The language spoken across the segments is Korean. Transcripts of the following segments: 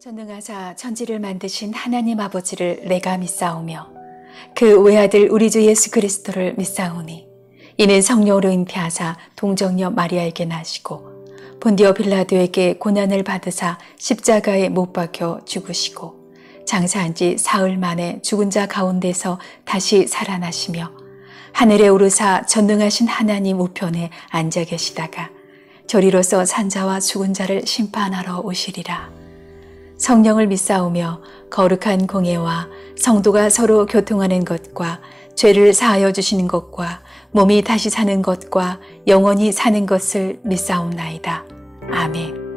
전능하사 천지를 만드신 하나님 아버지를 내가 믿사오며 그 외아들 우리 주 예수 그리스도를 믿사오니 이는 성령으로 잉태하사 동정녀 마리아에게 나시고 본디오 빌라도에게 고난을 받으사 십자가에 못 박혀 죽으시고 장사한 지 사흘 만에 죽은 자 가운데서 다시 살아나시며 하늘에 오르사 전능하신 하나님 우편에 앉아 계시다가 저리로서 산자와 죽은 자를 심판하러 오시리라. 성령을 믿사오며 거룩한 공예와 성도가 서로 교통하는 것과 죄를 사하여 주시는 것과 몸이 다시 사는 것과 영원히 사는 것을 믿사옵나이다. 아멘.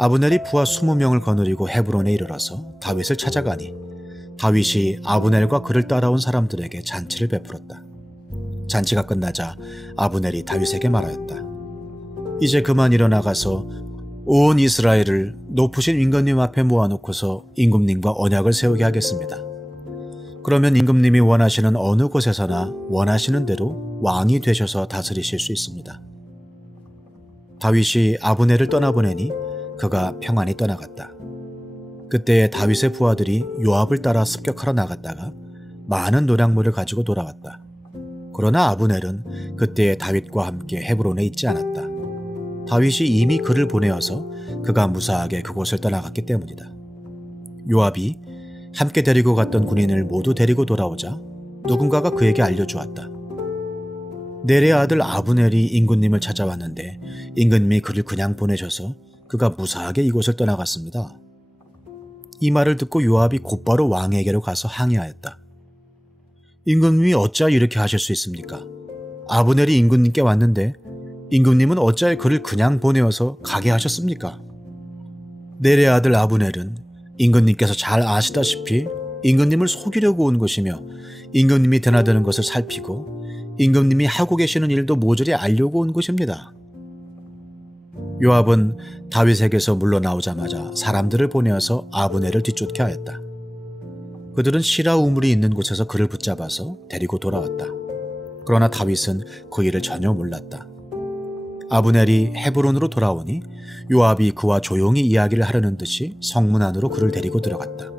아브넬이 부하 20명을 거느리고 헤브론에 이르러서 다윗을 찾아가니 다윗이 아브넬과 그를 따라온 사람들에게 잔치를 베풀었다. 잔치가 끝나자 아브넬이 다윗에게 말하였다. 이제 그만 일어나가서 온 이스라엘을 높으신 임금님 앞에 모아놓고서 임금님과 언약을 세우게 하겠습니다. 그러면 임금님이 원하시는 어느 곳에서나 원하시는 대로 왕이 되셔서 다스리실 수 있습니다. 다윗이 아브넬을 떠나보내니 그가 평안히 떠나갔다. 그때 다윗의 부하들이 요압을 따라 습격하러 나갔다가 많은 노량물을 가지고 돌아왔다. 그러나 아브넬은 그때 다윗과 함께 헤브론에 있지 않았다. 다윗이 이미 그를 보내어서 그가 무사하게 그곳을 떠나갔기 때문이다. 요압이 함께 데리고 갔던 군인을 모두 데리고 돌아오자 누군가가 그에게 알려주었다. 넬의 아들 아브넬이 임금님을 찾아왔는데 임금님이 그를 그냥 보내셔서 그가 무사하게 이곳을 떠나갔습니다. 이 말을 듣고 요압이 곧바로 왕에게로 가서 항의하였다. 임금님이 어찌하여 이렇게 하실 수 있습니까? 아브넬이 임금님께 왔는데 임금님은 어찌하여 그를 그냥 보내어서 가게 하셨습니까? 넬의 아들 아브넬은 임금님께서 잘 아시다시피 임금님을 속이려고 온 것이며 임금님이 드나드는 것을 살피고 임금님이 하고 계시는 일도 모조리 알려고 온 것입니다. 요압은 다윗에게서 물러나오자마자 사람들을 보내어서 아브넬을 뒤쫓게 하였다. 그들은 시라 우물이 있는 곳에서 그를 붙잡아서 데리고 돌아왔다. 그러나 다윗은 그 일을 전혀 몰랐다. 아브넬이 헤브론으로 돌아오니 요압이 그와 조용히 이야기를 하려는 듯이 성문 안으로 그를 데리고 들어갔다.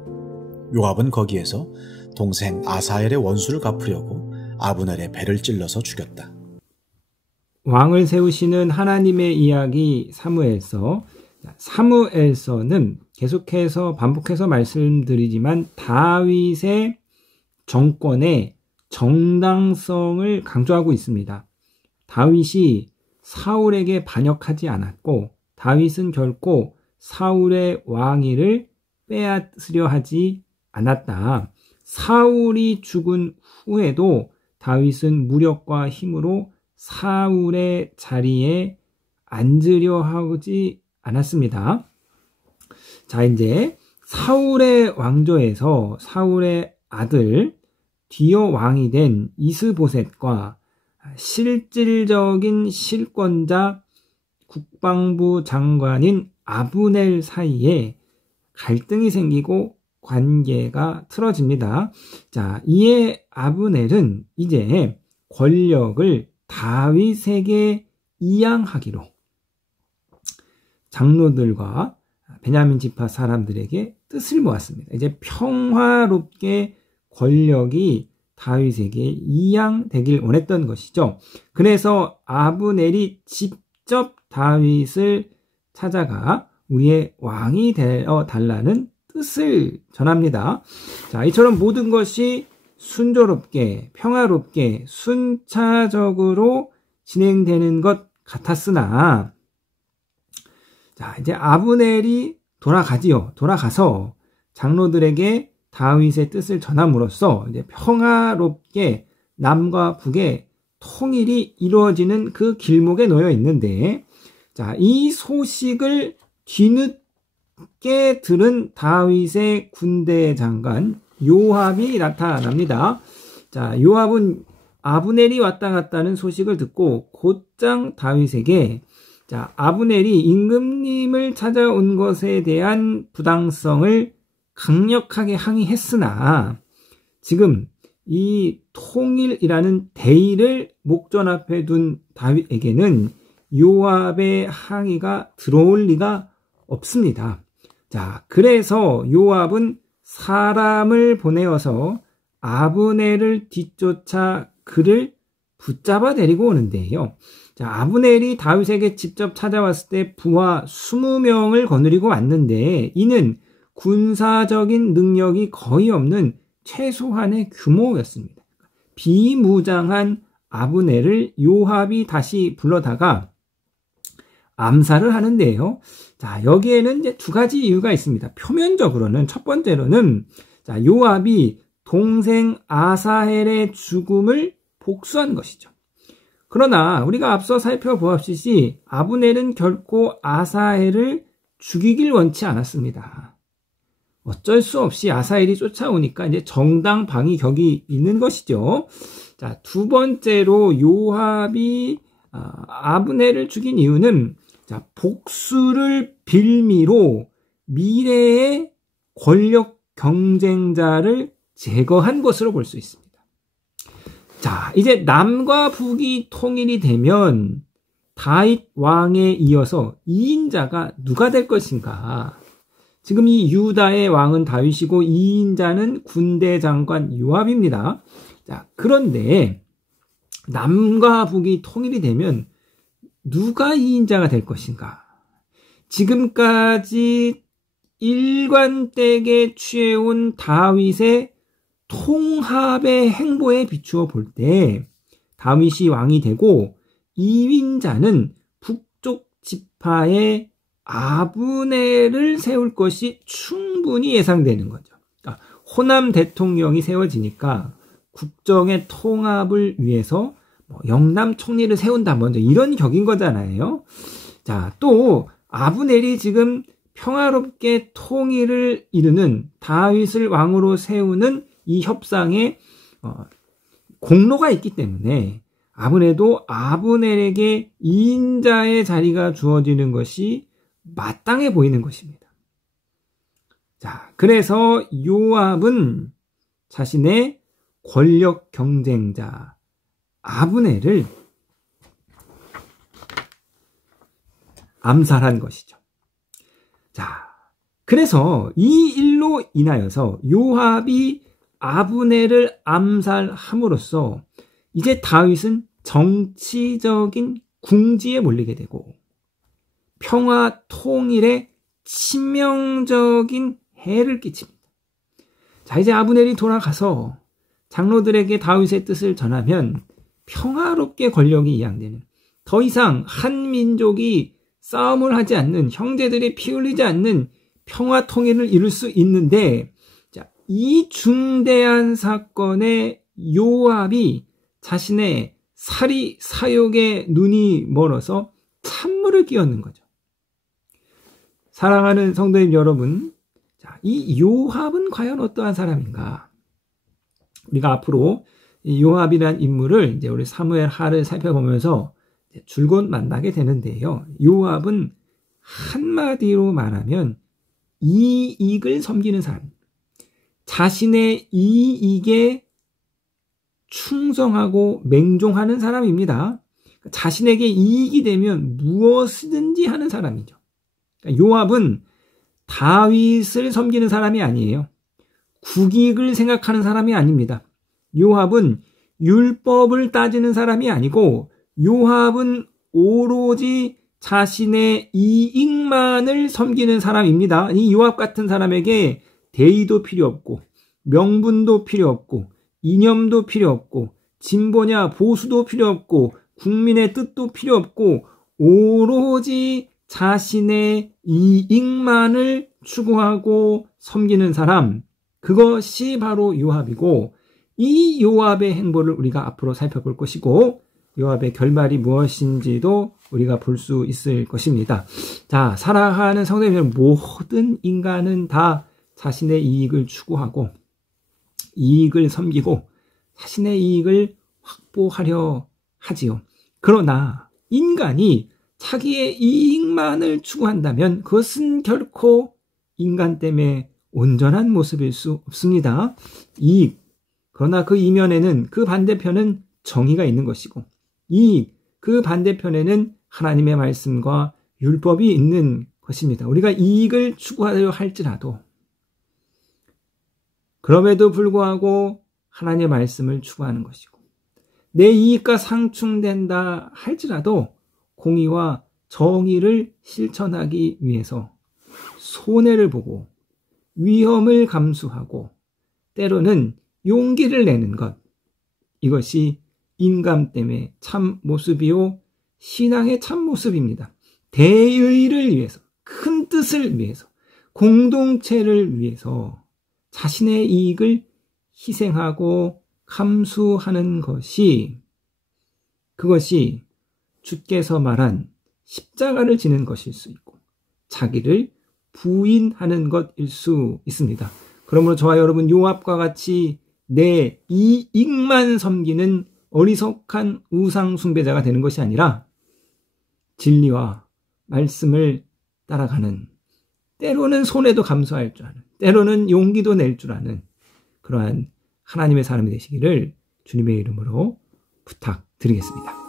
요압은 거기에서 동생 아사엘의 원수를 갚으려고 아브넬의 배를 찔러서 죽였다. 왕을 세우시는 하나님의 이야기 사무엘서. 사무엘서는 계속해서 반복해서 말씀드리지만 다윗의 정권의 정당성을 강조하고 있습니다. 다윗이 사울에게 반역하지 않았고 다윗은 결코 사울의 왕위를 빼앗으려 하지 않았다. 사울이 죽은 후에도 다윗은 무력과 힘으로 사울의 자리에 앉으려 하지 않았습니다. 자, 이제 사울의 왕조에서 사울의 아들 뒤어 왕이 된 이스보셋과 실질적인 실권자 국방부 장관인 아브넬 사이에 갈등이 생기고 관계가 틀어집니다. 자, 이에 아브넬은 이제 권력을 다윗에게 이양하기로 장로들과 베냐민 지파 사람들에게 뜻을 모았습니다. 이제 평화롭게 권력이 다윗에게 이양되길 원했던 것이죠. 그래서 아브넬이 직접 다윗을 찾아가 우리의 왕이 되어 달라는 뜻을 전합니다. 자, 이처럼 모든 것이 순조롭게 평화롭게 순차적으로 진행되는 것 같았으나, 자, 이제 아브넬이 돌아가서 장로들에게 다윗의 뜻을 전함으로써 이제 평화롭게 남과 북의 통일이 이루어지는 그 길목에 놓여 있는데, 자, 이 소식을 뒤늦게 들은 다윗의 군대 장관 요압이 나타납니다. 자, 요압은 아브넬이 왔다 갔다는 소식을 듣고 곧장 다윗에게, 자, 아브넬이 임금님을 찾아온 것에 대한 부당성을 강력하게 항의했으나 지금 이 통일이라는 대의를 목전 앞에 둔 다윗에게는 요압의 항의가 들어올 리가 없습니다. 자, 그래서 요압은 사람을 보내어서 아브넬을 뒤쫓아 그를 붙잡아 데리고 오는데요. 자, 아브넬이 다윗에게 직접 찾아왔을 때 부하 20명을 거느리고 왔는데 이는 군사적인 능력이 거의 없는 최소한의 규모였습니다. 비무장한 아브넬을 요압이 다시 불러다가 암살을 하는데요. 자, 여기에는 이제 두 가지 이유가 있습니다. 표면적으로는 첫 번째로는, 자, 요압이 동생 아사헬의 죽음을 복수한 것이죠. 그러나 우리가 앞서 살펴보았듯이 아브넬은 결코 아사헬을 죽이길 원치 않았습니다. 어쩔 수 없이 아사헬이 쫓아오니까 이제 정당 방위 격이 있는 것이죠. 자, 두 번째로 요압이 아브넬을 죽인 이유는, 자, 복수를 빌미로 미래의 권력 경쟁자를 제거한 것으로 볼 수 있습니다. 자, 이제 남과 북이 통일이 되면 다윗 왕에 이어서 2인자가 누가 될 것인가? 지금 이 유다의 왕은 다윗이고 2인자는 군대 장관 요압입니다. 자, 그런데 남과 북이 통일이 되면 누가 2인자가 될 것인가? 지금까지 일관되게 취해온 다윗의 통합의 행보에 비추어 볼 때 다윗이 왕이 되고 2인자는 북쪽 지파의 아브넬을 세울 것이 충분히 예상되는 거죠. 그러니까 호남 대통령이 세워지니까 국정의 통합을 위해서 영남 총리를 세운다, 먼저 이런 격인 거잖아요. 자, 또 아브넬이 지금 평화롭게 통일을 이루는 다윗을 왕으로 세우는 이 협상에 공로가 있기 때문에 아브넬에게 2인자의 자리가 주어지는 것이 마땅해 보이는 것입니다. 자, 그래서 요압은 자신의 권력 경쟁자 아브넬을 암살한 것이죠. 자, 그래서 이 일로 인하여서 요압이 아브넬을 암살함으로써 이제 다윗은 정치적인 궁지에 몰리게 되고 평화 통일에 치명적인 해를 끼칩니다. 자, 이제 아브넬이 돌아가서 장로들에게 다윗의 뜻을 전하면 평화롭게 권력이 이양되는, 더 이상 한 민족이 싸움을 하지 않는, 형제들이 피 흘리지 않는 평화 통일을 이룰 수 있는데, 자, 이 중대한 사건에 요압이 자신의 사욕에 눈이 멀어서 찬물을 끼얹는 거죠. 사랑하는 성도님 여러분, 자, 이 요압은 과연 어떠한 사람인가? 우리가 앞으로 이 요압이라는 인물을 이제 우리 사무엘 하를 살펴보면서 줄곧 만나게 되는데요. 요압은 한마디로 말하면 이익을 섬기는 사람, 자신의 이익에 충성하고 맹종하는 사람입니다. 자신에게 이익이 되면 무엇이든지 하는 사람이죠. 요압은 다윗을 섬기는 사람이 아니에요. 국익을 생각하는 사람이 아닙니다. 요압은 율법을 따지는 사람이 아니고 요압은 오로지 자신의 이익만을 섬기는 사람입니다. 이 요압 같은 사람에게 대의도 필요 없고 명분도 필요 없고 이념도 필요 없고 진보냐 보수도 필요 없고 국민의 뜻도 필요 없고 오로지 자신의 이익만을 추구하고 섬기는 사람, 그것이 바로 요압이고, 이 요압의 행보를 우리가 앞으로 살펴볼 것이고 요압의 결말이 무엇인지도 우리가 볼 수 있을 것입니다. 자, 살아가는 성도님들, 모든 인간은 다 자신의 이익을 추구하고 이익을 섬기고 자신의 이익을 확보하려 하지요. 그러나 인간이 자기의 이익만을 추구한다면 그것은 결코 인간됨의 온전한 모습일 수 없습니다. 이익, 그러나 그 이면에는, 그 반대편은 정의가 있는 것이고, 이익, 그 반대편에는 하나님의 말씀과 율법이 있는 것입니다. 우리가 이익을 추구하려 할지라도, 그럼에도 불구하고 하나님의 말씀을 추구하는 것이고, 내 이익과 상충된다 할지라도 공의와 정의를 실천하기 위해서 손해를 보고 위험을 감수하고 때로는 용기를 내는 것, 이것이 인간됨의 참 모습이요 신앙의 참 모습입니다. 대의를 위해서, 큰 뜻을 위해서, 공동체를 위해서 자신의 이익을 희생하고 감수하는 것이, 그것이 주께서 말한 십자가를 지는 것일 수 있고 자기를 부인하는 것일 수 있습니다. 그러므로 저와 여러분, 요압과 같이 내 이익만 섬기는 어리석한 우상 숭배자가 되는 것이 아니라 진리와 말씀을 따라가는, 때로는 손해도 감수할 줄 아는, 때로는 용기도 낼 줄 아는 그러한 하나님의 사람이 되시기를 주님의 이름으로 부탁드리겠습니다.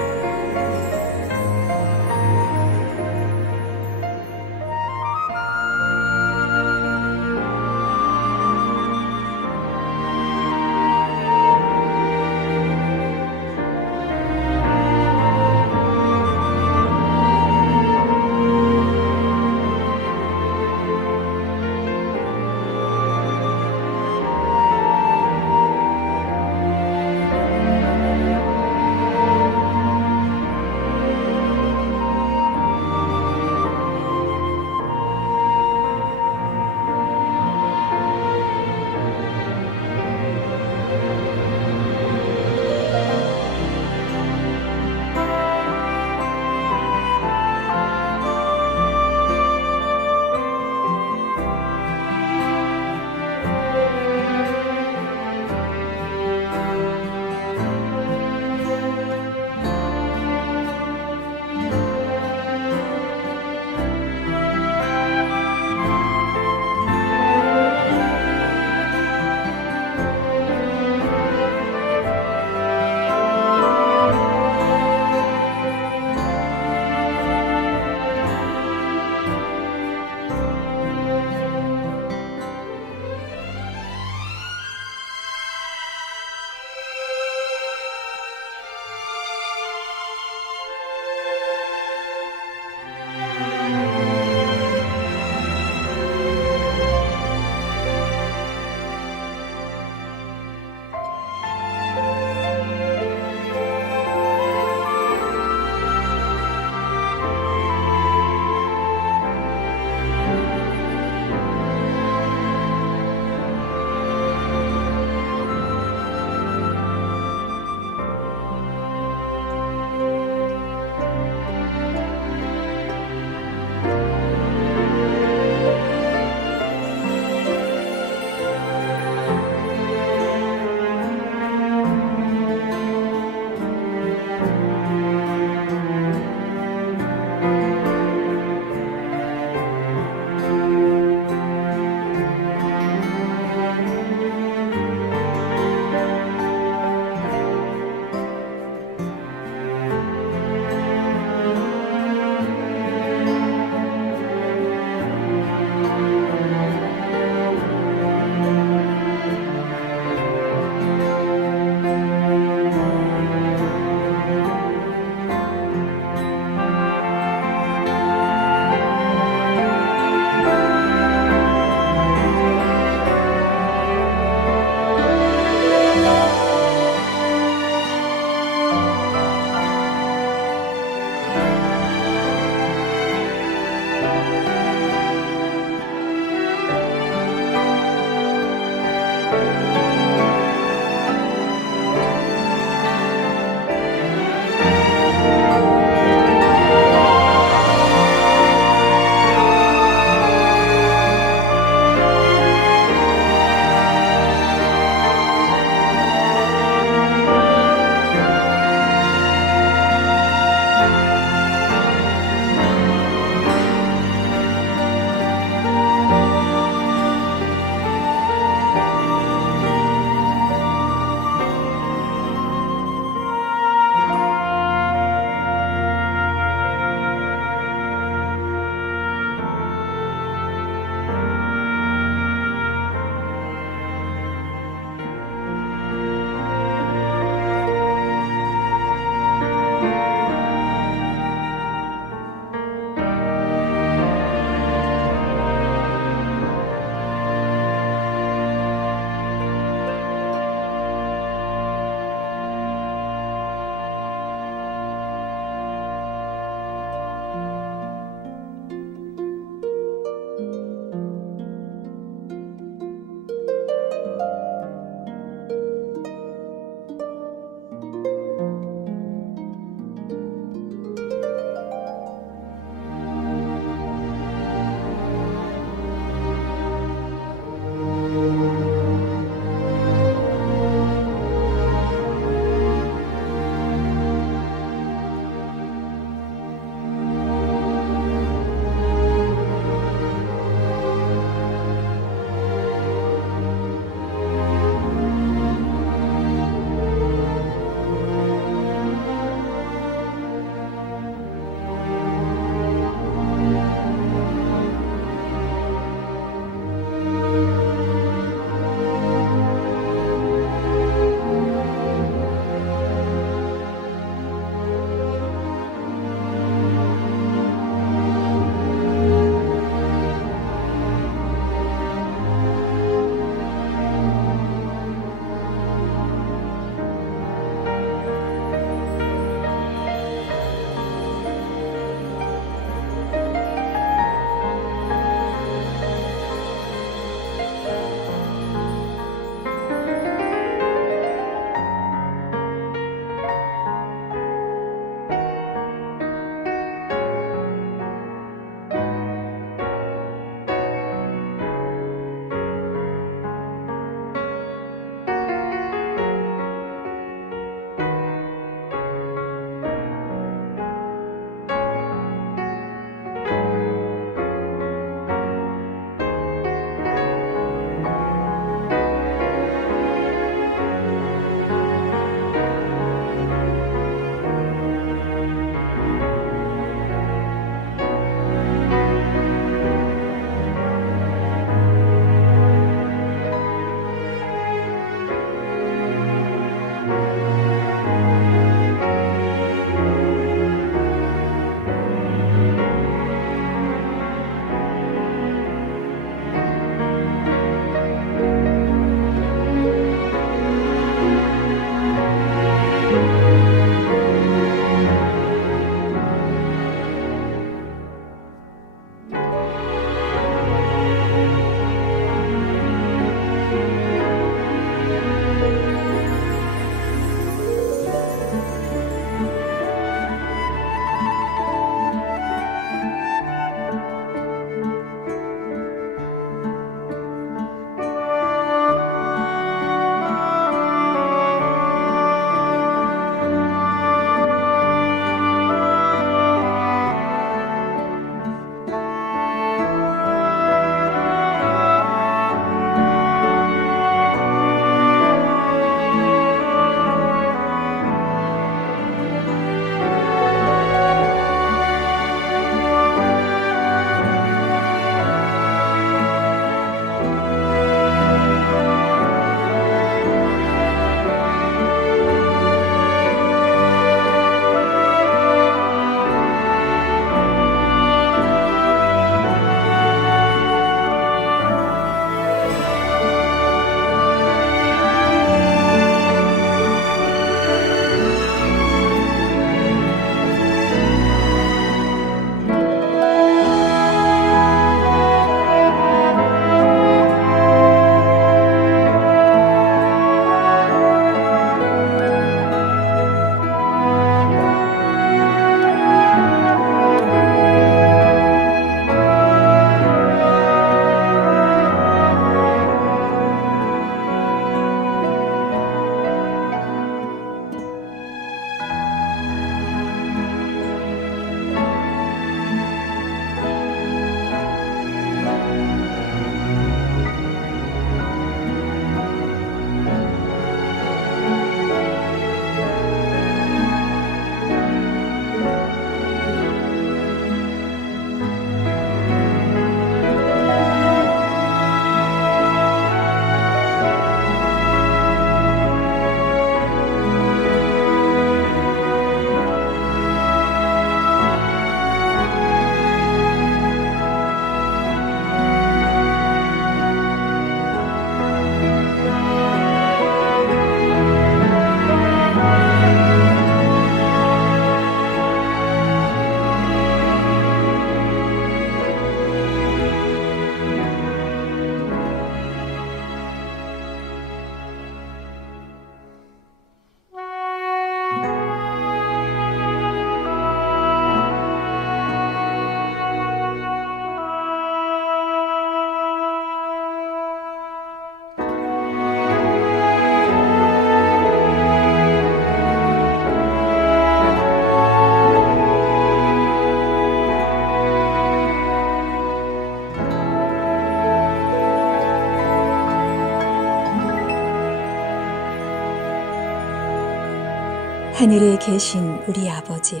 하늘에 계신 우리 아버지여,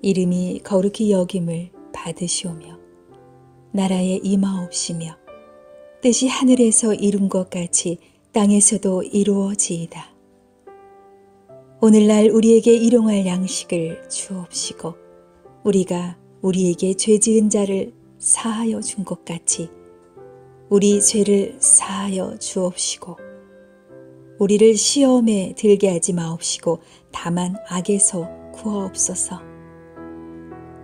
이름이 거룩히 여김을 받으시오며 나라에 임하옵시며 뜻이 하늘에서 이룬 것 같이 땅에서도 이루어지이다. 오늘날 우리에게 일용할 양식을 주옵시고 우리가 우리에게 죄 지은 자를 사하여 준 것 같이 우리 죄를 사하여 주옵시고 우리를 시험에 들게 하지 마옵시고 다만 악에서 구하옵소서.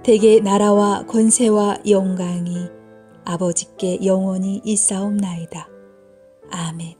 대개 나라와 권세와 영광이 아버지께 영원히 있사옵나이다. 아멘.